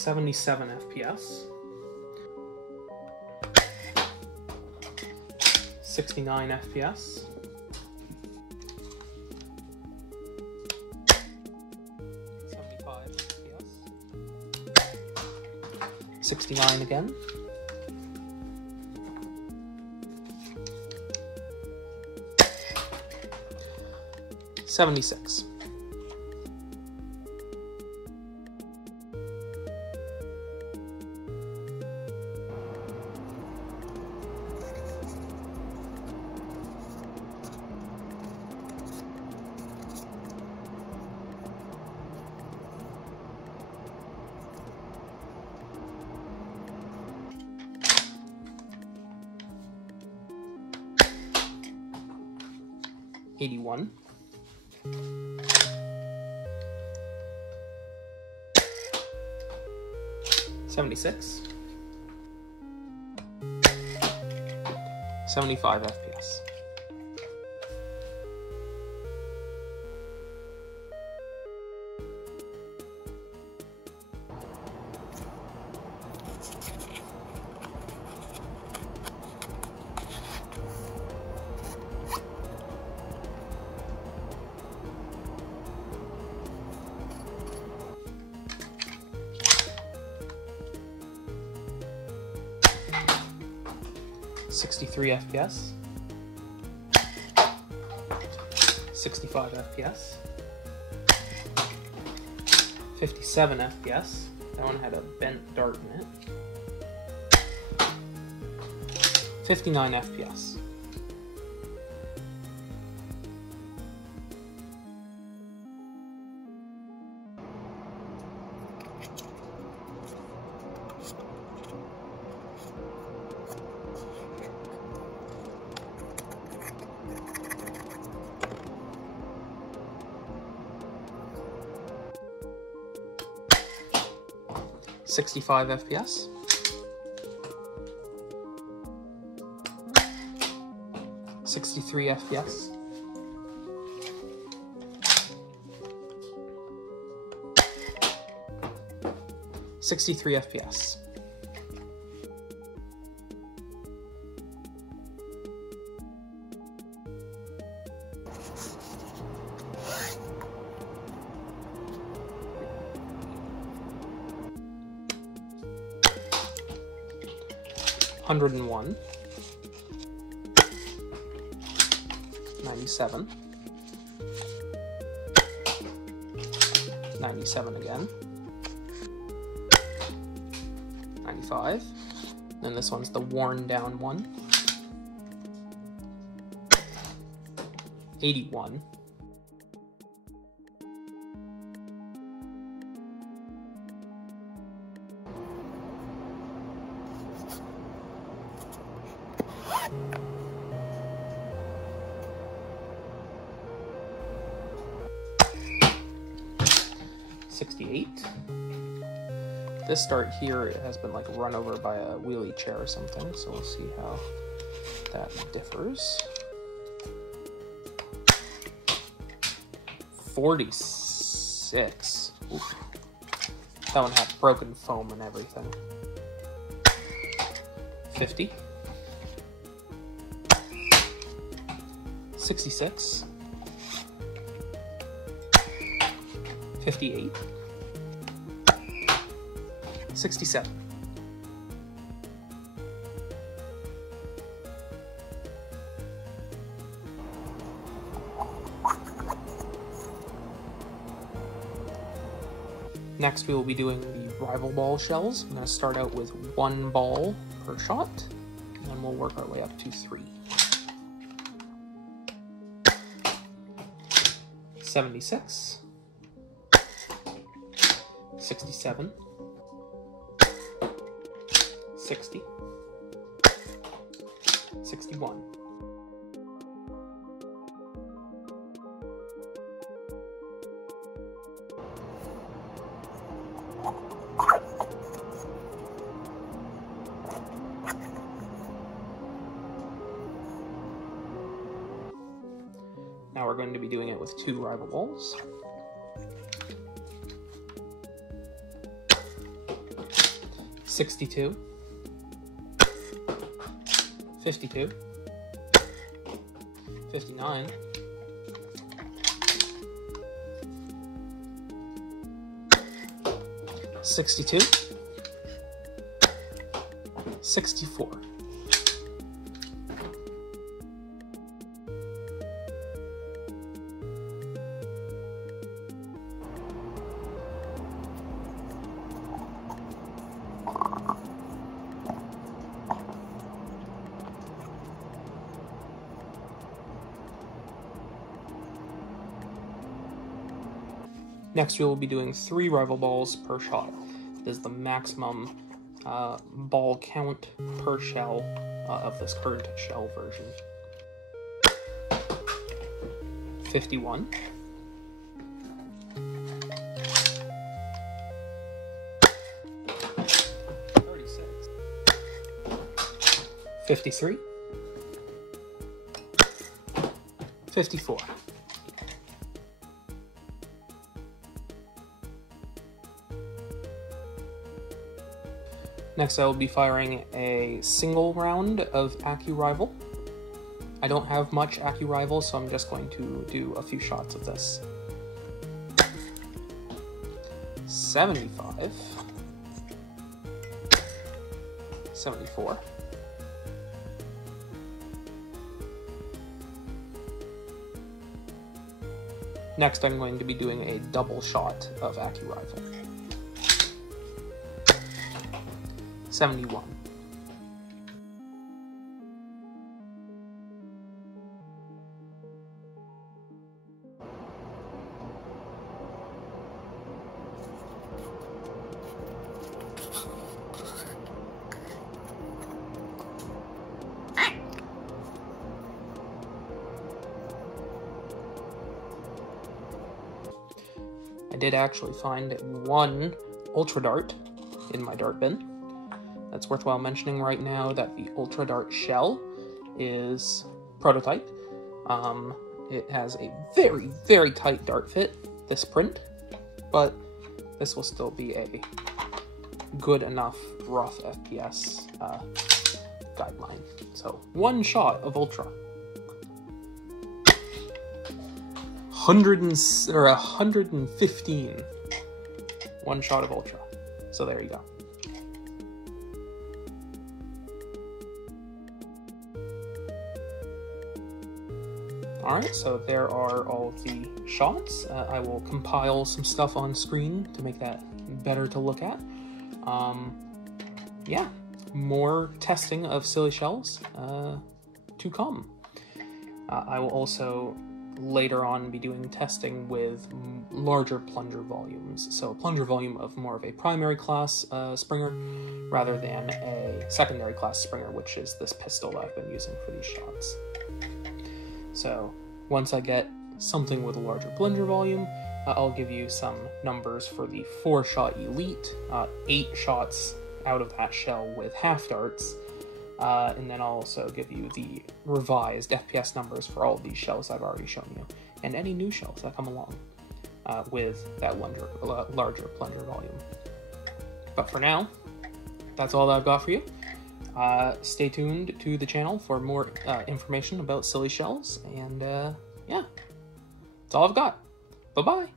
77 FPS, 69 FPS, 75 FPS, 69 again, 76. $81, 76, 75 FPS. $63 FPS, 65 FPS, 57 FPS, that one had a bent dart in it, 59 FPS. $65 FPS, 63 FPS, 63 FPS. $101, 97, 97 again, 95, then this one's the worn down one, 81, $68. This dart here has been like run over by a wheelie chair or something, so we'll see how that differs. 46. Oof. That one had broken foam and everything. 50. 66. 58. 67. Next we will be doing the rival ball shells. I'm going to start out with 1 ball per shot, and then we'll work our way up to 3. 76. 67. 60. 61. Now we're going to be doing it with 2 rival balls. 62, 52, 59, 62, 64. Next, we will be doing 3 rival balls per shot. This is the maximum ball count per shell of this current shell version. 51. 36. 53. 54. Next, I will be firing a single round of AccuRival. I don't have much AccuRival, so I'm just going to do a few shots of this. 75. 74. 'Next, I'm going to be doing a double shot of AccuRival. 71. I did actually find 1 Ultra Dart in my dart bin. It's worthwhile mentioning right now that the Ultra Dart shell is prototype. It has a very, very tight dart fit, this print, but this will still be a good enough rough FPS guideline. So 1 shot of Ultra. 115. 1 shot of Ultra. So there you go. Alright, so there are all the shots. I will compile some stuff on screen to make that better to look at. Yeah, more testing of SillyShells to come. I will also later on be doing testing with larger plunger volumes. So a plunger volume of more of a primary class Springer rather than a secondary class Springer, which is this pistol that I've been using for these shots. So once I get something with a larger plunger volume, I'll give you some numbers for the 4-shot Elite, 8 shots out of that shell with half darts, and then I'll also give you the revised FPS numbers for all of these shells I've already shown you, and any new shells that come along with that larger plunger volume. But for now, that's all that I've got for you. Stay tuned to the channel for more information about SillyShells, and yeah, that's all I've got. Bye-bye.